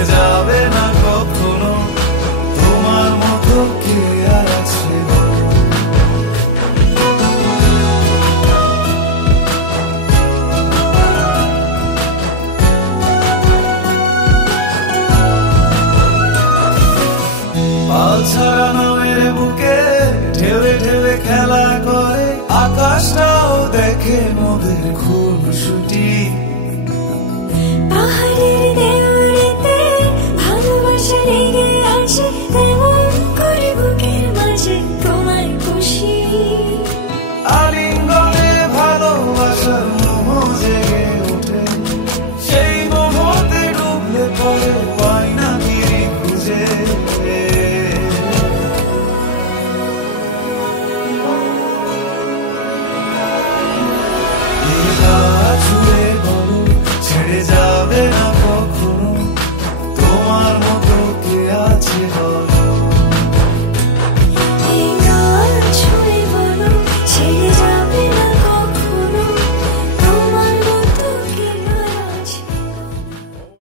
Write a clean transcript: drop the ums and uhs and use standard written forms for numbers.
ছেড়ে যাবে না কখনো, তোমার মতো কে আর আছে বলো। পাল ছাড়া নামের বুকে ঢেউে ঢেউে খেলা করে, আকাশটাও দেখে মোদের খুনসুটি। পাহাড়ের দেওয়ালেতে ভালোবাসা লেগে আছে, তেমন করে বুকের মাঝে তোমায় খুশি। আলিঙ্গনে ভালোবাসার মোহ জেগে ওঠে, সেই মোহতে ডুবলে পরে পাই না তীরে খুঁজে। ছুড়ে বলো ছেড়ে যাবে না কখনো, তোমার মতো কে আছে।